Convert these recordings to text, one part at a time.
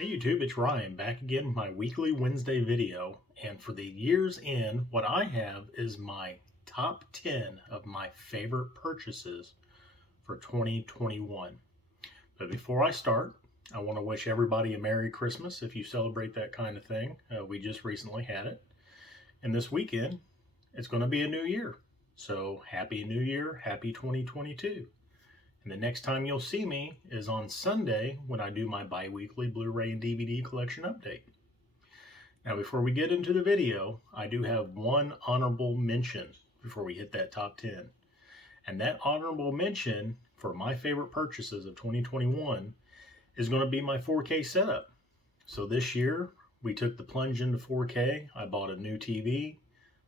Hey YouTube, it's Ryan back again with my weekly Wednesday video, and for the year's end, what I have is my top 10 of my favorite purchases for 2021. But before I start, I want to wish everybody a Merry Christmas if you celebrate that kind of thing. We just recently had it, and this weekend it's going to be a new year. So Happy New Year, Happy 2022. And the next time you'll see me is on Sunday when I do my bi-weekly Blu-ray and DVD collection update. Now before we get into the video, I do have one honorable mention before we hit that top 10. And that honorable mention for my favorite purchases of 2021 is going to be my 4K setup. So this year we took the plunge into 4K. I bought a new TV,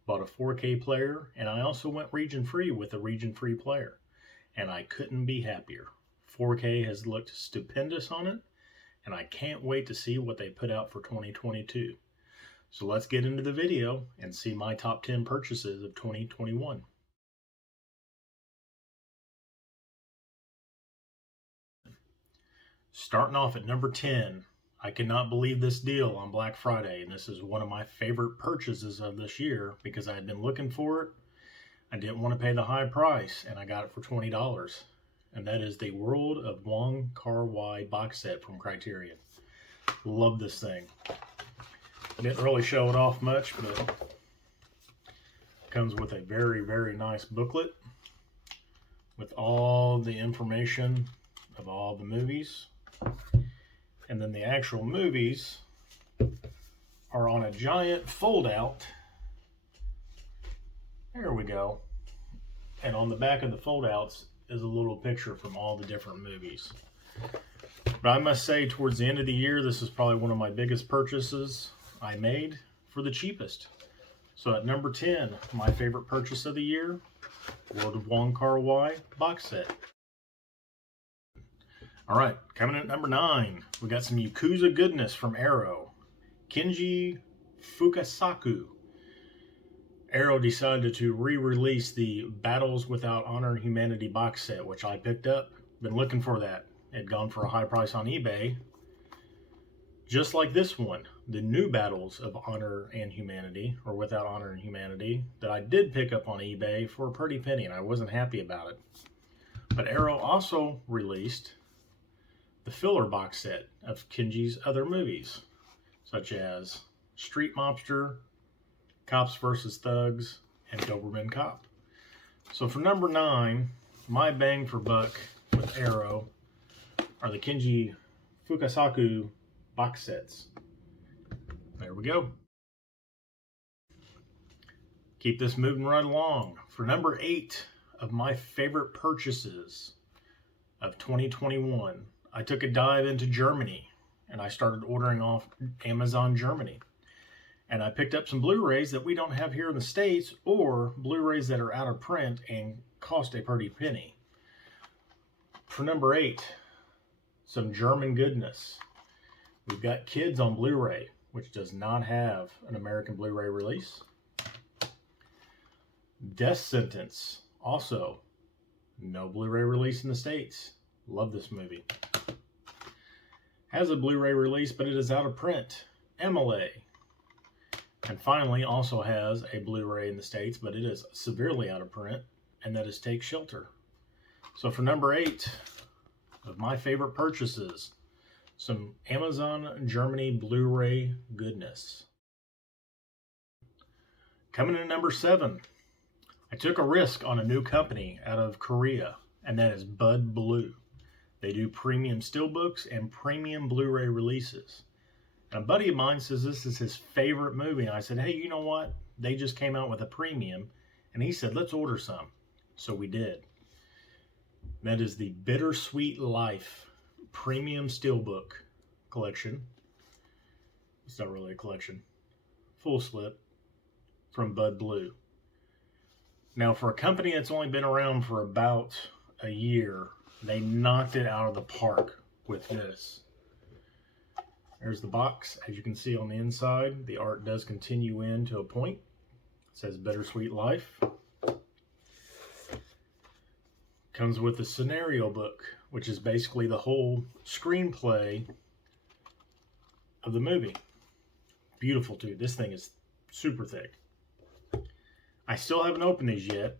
bought a 4K player, and I also went region-free with a region-free player. And I couldn't be happier. 4K has looked stupendous on it, and I can't wait to see what they put out for 2022. So let's get into the video and see my top 10 purchases of 2021. Starting off at number 10, I cannot believe this deal on Black Friday, and this is one of my favorite purchases of this year because I had been looking for it. I didn't want to pay the high price, and I got it for $20. And that is the World of Wong Kar-wai box set from Criterion. Love this thing. Didn't really show it off much, but it comes with a very, very nice booklet with all the information of all the movies. And then the actual movies are on a giant fold-out. There we go. And on the back of the foldouts is a little picture from all the different movies. But I must say, towards the end of the year, this is probably one of my biggest purchases I made for the cheapest. So at number 10, my favorite purchase of the year, World of Wong Kar-wai box set. All right, coming in at number 9, we got some Yakuza goodness from Arrow. Kenji Fukasaku. Arrow decided to re-release the Battles Without Honor and Humanity box set, which I picked up. Been looking for that. It had gone for a high price on eBay. Just like this one, the new Battles of Honor and Humanity, or Without Honor and Humanity, that I did pick up on eBay for a pretty penny, and I wasn't happy about it. But Arrow also released the filler box set of Kenji's other movies, such as Street Mobster, Cops vs. Thugs, and Doberman Cop. So for number 9, my bang for buck with Arrow are the Kenji Fukasaku box sets. There we go. Keep this moving right along. For number 8 of my favorite purchases of 2021, I took a dive into Germany and I started ordering off Amazon Germany. And I picked up some Blu-rays that we don't have here in the States, or Blu-rays that are out of print and cost a pretty penny. For number 8, some German goodness. We've got Kids on Blu-ray, which does not have an American Blu-ray release. Death Sentence, also no Blu-ray release in the States. Love this movie. Has a Blu-ray release, but it is out of print. MLA. And finally, also has a Blu-ray in the States, but it is severely out of print, and that is Take Shelter. So for number 8 of my favorite purchases, some Amazon Germany Blu-ray goodness. Coming in at number 7, I took a risk on a new company out of Korea, and that is Bud Blue. They do premium steelbooks and premium Blu-ray releases. And a buddy of mine says this is his favorite movie. And I said, hey, you know what? They just came out with a premium. And he said, let's order some. So we did. That is the Bittersweet Life Premium Steelbook collection. It's not really a collection. Full slip from Bud Blue. Now, for a company that's only been around for about a year, they knocked it out of the park with this. There's the box. As you can see on the inside, the art does continue in to a point. It says Bittersweet Life. Comes with the scenario book, which is basically the whole screenplay of the movie. Beautiful too. This thing is super thick. I still haven't opened these yet,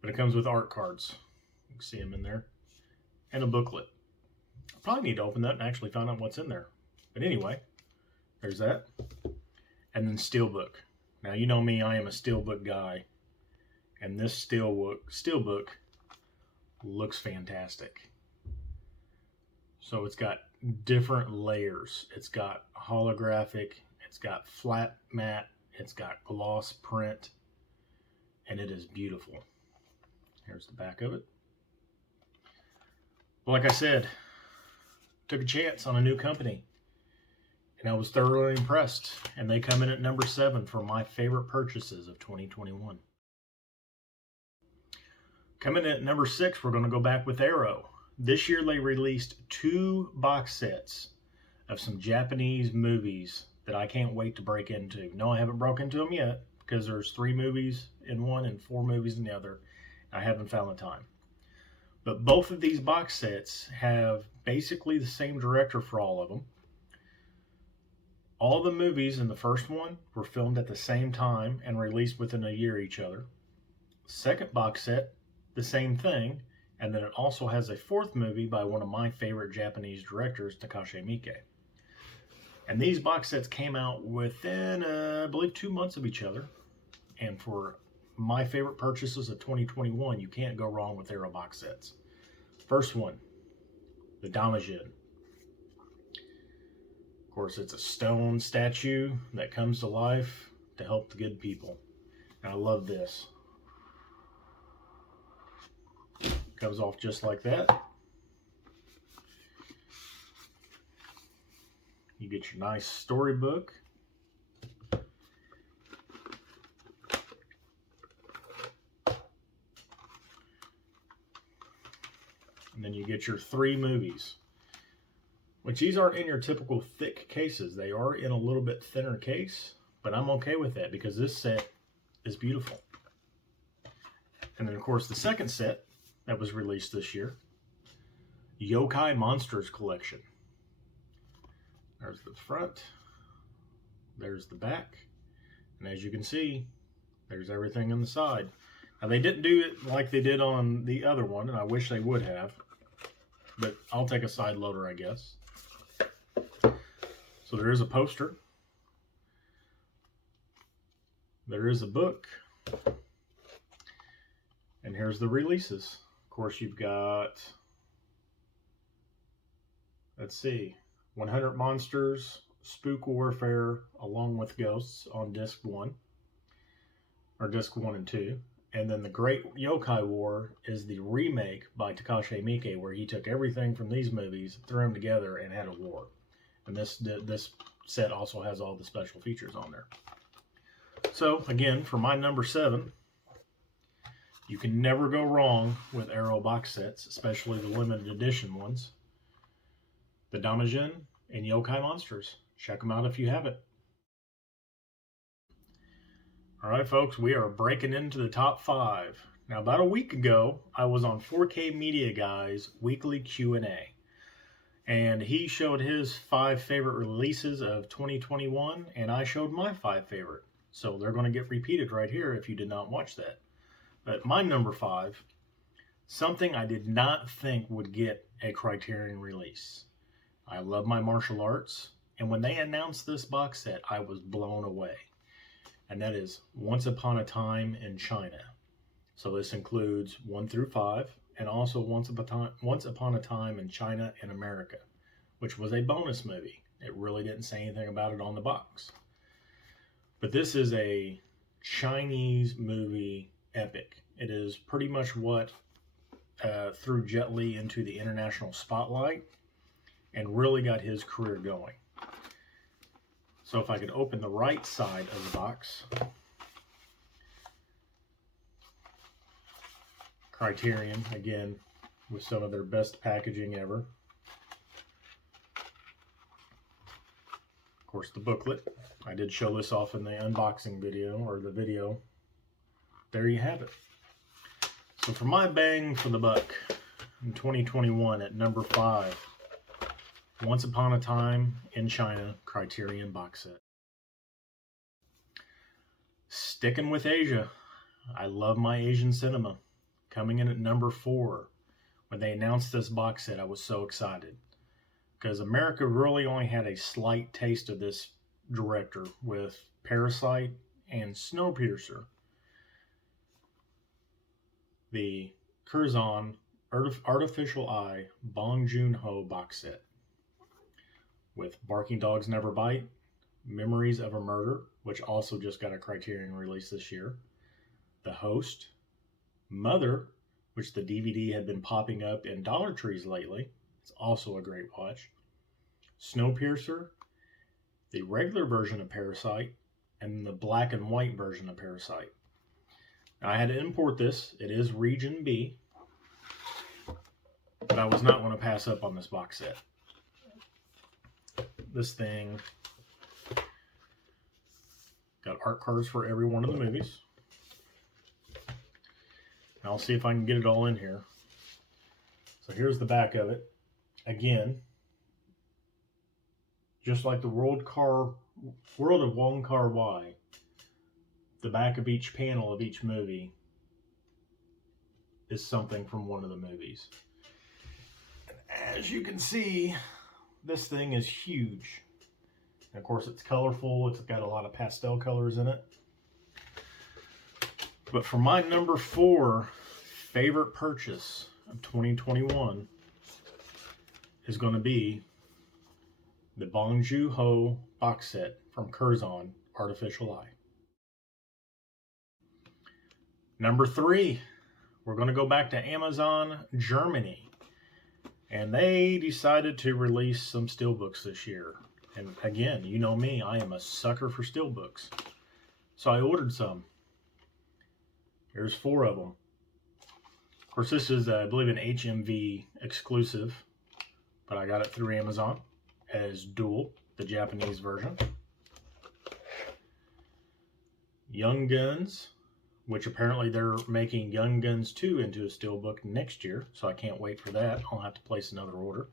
but it comes with art cards. You can see them in there, and a booklet. I probably need to open that and actually find out what's in there. But anyway, there's that. And then Steelbook. Now you know me, I am a Steelbook guy. And this Steelbook looks fantastic. So it's got different layers. It's got holographic, it's got flat matte, it's got gloss print, and it is beautiful. Here's the back of it. Well, like I said, took a chance on a new company, and I was thoroughly impressed. And they come in at number 7 for my favorite purchases of 2021. Coming in at number 6, we're going to go back with Arrow. This year they released 2 box sets of some Japanese movies that I can't wait to break into. No, I haven't broken into them yet because there's 3 movies in one and 4 movies in the other. I haven't found the time. But both of these box sets have basically the same director for all of them. All the movies in the first one were filmed at the same time and released within a year each other. Second box set, the same thing. And then it also has a 4th movie by one of my favorite Japanese directors, Takashi Miike. And these box sets came out within, I believe, 2 months of each other. And for my favorite purchases of 2021, you can't go wrong with Arrow box sets. First one, the Damajin. Of course, it's a stone statue that comes to life to help the good people. And I love this. Comes off just like that. You get your nice storybook. And then you get your 3 movies, which these aren't in your typical thick cases. They are in a little bit thinner case, but I'm okay with that because this set is beautiful. And then, of course, the second set that was released this year, Yokai Monsters Collection. There's the front, there's the back, and as you can see, there's everything on the side. Now, they didn't do it like they did on the other one, and I wish they would have, but I'll take a side loader, I guess. So there is a poster. There is a book. And here's the releases. Of course, you've got, let's see, 100 Monsters, Spook Warfare, along with Ghosts on disc 1, or disc 1 and 2. And then the Great Yokai War is the remake by Takashi Miike, where he took everything from these movies, threw them together, and had a war. And this set also has all the special features on there. So, again, for my number 7, you can never go wrong with Arrow box sets, especially the limited edition ones. The Damajin and Yokai Monsters. Check them out if you haven't. Alright folks, we are breaking into the top 5. Now about a week ago, I was on 4K Media Guy's weekly Q&A. And he showed his 5 favorite releases of 2021, and I showed my 5 favorite. So they're going to get repeated right here if you did not watch that. But my number 5, something I did not think would get a Criterion release. I love my martial arts, and when they announced this box set, I was blown away. And that is Once Upon a Time in China. So this includes 1 through 5, and also Once Upon a Time in China and America, which was a bonus movie. It really didn't say anything about it on the box. But this is a Chinese movie epic. It is pretty much what threw Jet Li into the international spotlight and really got his career going. So if I could open the right side of the box, Criterion, again, with some of their best packaging ever. Of course, the booklet. I did show this off in the unboxing video, or the video. There you have it. So for my bang for the buck in 2021 at number 5, Once Upon a Time in China Criterion Box Set. Sticking with Asia, I love my Asian cinema. Coming in at number 4. When they announced this box set, I was so excited because America really only had a slight taste of this director with Parasite and Snowpiercer. The Curzon Artificial Eye Bong Joon-ho box set with Barking Dogs Never Bite, Memories of a Murder, which also just got a Criterion release this year, The Host, Mother, which the DVD had been popping up in Dollar Trees lately. It's also a great watch. Snowpiercer, the regular version of Parasite, and the black and white version of Parasite. Now, I had to import this. It is Region B, but I was not going to pass up on this box set. This thing got art cards for every one of the movies. I'll see if I can get it all in here. So here's the back of it. Again, just like the World of Wong Kar-wai, the back of each panel of each movie is something from one of the movies. And as you can see, this thing is huge. And of course, it's colorful. It's got a lot of pastel colors in it. But for my number 4 favorite purchase of 2021 is going to be the Bong Joon-ho box set from Curzon Artificial Eye. Number 3, we're going to go back to Amazon Germany. And they decided to release some steelbooks this year. And again, you know me, I am a sucker for steelbooks. So I ordered some. There's 4 of them. Of course, this is, I believe, an HMV exclusive, but I got it through Amazon as Duel, the Japanese version. Young Guns, which apparently they're making Young Guns 2 into a steelbook next year, so I can't wait for that. I'll have to place another order.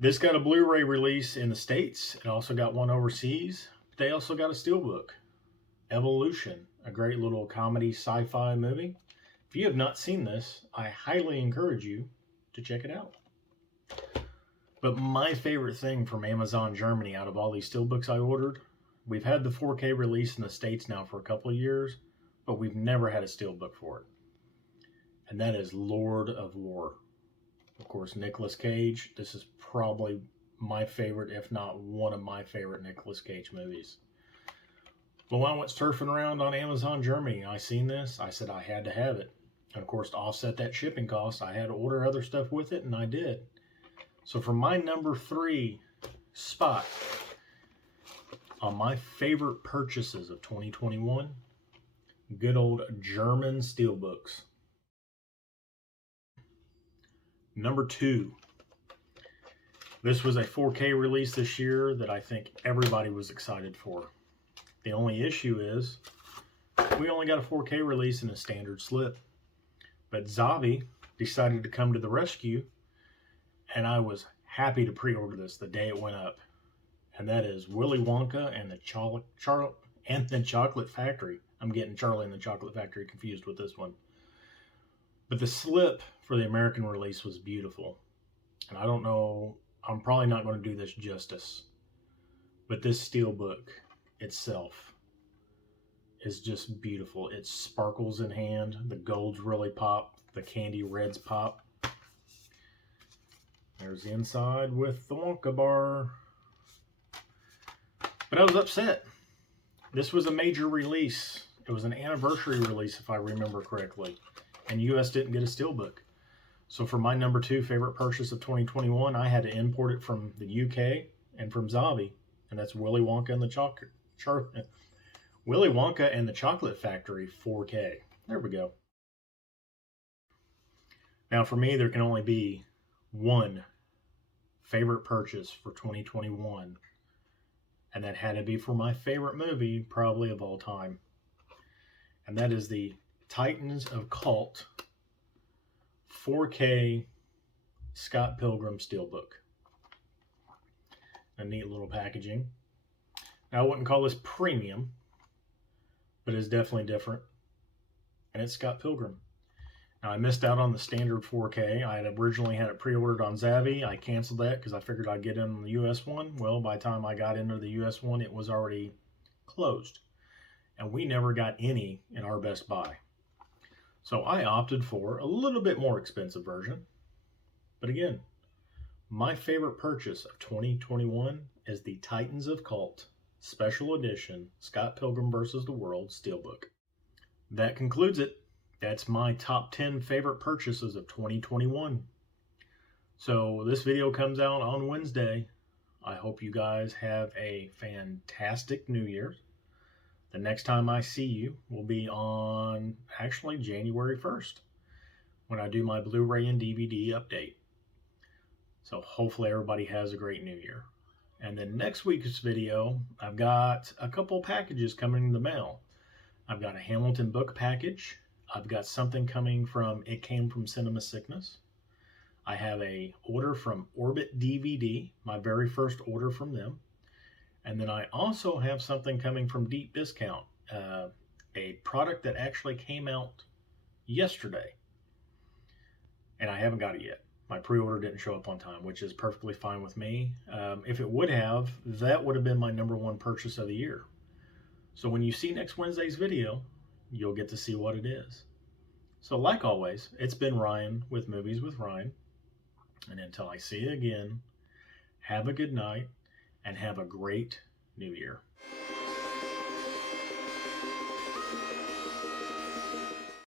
This got a Blu-ray release in the States. It also got one overseas. They also got a steelbook. Evolution, a great little comedy sci-fi movie. If you have not seen this, I highly encourage you to check it out. But my favorite thing from Amazon Germany out of all these steelbooks I ordered, we've had the 4K release in the States now for a couple of years, but we've never had a steelbook for it. And that is Lord of War. Of course, Nicolas Cage. This is probably my favorite, if not one of my favorite Nicolas Cage movies. But when I went surfing around on Amazon Germany, I seen this. I said I had to have it. And of course, to offset that shipping cost, I had to order other stuff with it, and I did. So for my number 3 spot on my favorite purchases of 2021, good old German steelbooks. Number 2. This was a 4K release this year that I think everybody was excited for. The only issue is we only got a 4K release in a standard slip. But Zavi decided to come to the rescue, and I was happy to pre-order this the day it went up. And that is Willy Wonka and the Chocolate Factory. I'm getting Charlie and the Chocolate Factory confused with this one. But the slip for the American release was beautiful. And I don't know, I'm probably not going to do this justice. But this steelbook itself is just beautiful. It sparkles in hand. The golds really pop. The candy reds pop. There's the inside with the Wonka bar. But I was upset. This was a major release. It was an anniversary release, if I remember correctly. And US didn't get a steelbook. So for my number 2 favorite purchase of 2021, I had to import it from the UK and from Zavi. And that's Willy Wonka and the Willy Wonka and the Chocolate Factory 4K. There we go. Now for me, there can only be one favorite purchase for 2021. And that had to be for my favorite movie, probably of all time. And that is the Titans of Cult 4K Scott Pilgrim Steelbook. A neat little packaging. Now, I wouldn't call this premium, but it's definitely different. And it's Scott Pilgrim. Now, I missed out on the standard 4K. I had originally had it pre-ordered on Zavvi. I canceled that because I figured I'd get in on the US one. Well, by the time I got into the US one, it was already closed. And we never got any in our Best Buy. So I opted for a little bit more expensive version. But again, my favorite purchase of 2021 is the Titans of Cult Special Edition Scott Pilgrim vs. the World Steelbook. That concludes it. That's my top 10 favorite purchases of 2021. So this video comes out on Wednesday. I hope you guys have a fantastic New Year's. The next time I see you will be on actually January 1st when I do my Blu-ray and DVD update. So hopefully everybody has a great New Year. And then next week's video, I've got a couple packages coming in the mail. I've got a Hamilton book package. I've got something coming from It Came From Cinema Sickness. I have a order from Orbit DVD, my very first order from them. And then I also have something coming from Deep Discount, a product that actually came out yesterday. And I haven't got it yet. My pre-order didn't show up on time, which is perfectly fine with me. If it would have, that would have been my #1 purchase of the year. So when you see next Wednesday's video, you'll get to see what it is. So like always, it's been Ryan with Movies with Ryan. And until I see you again, have a good night and have a great New Year.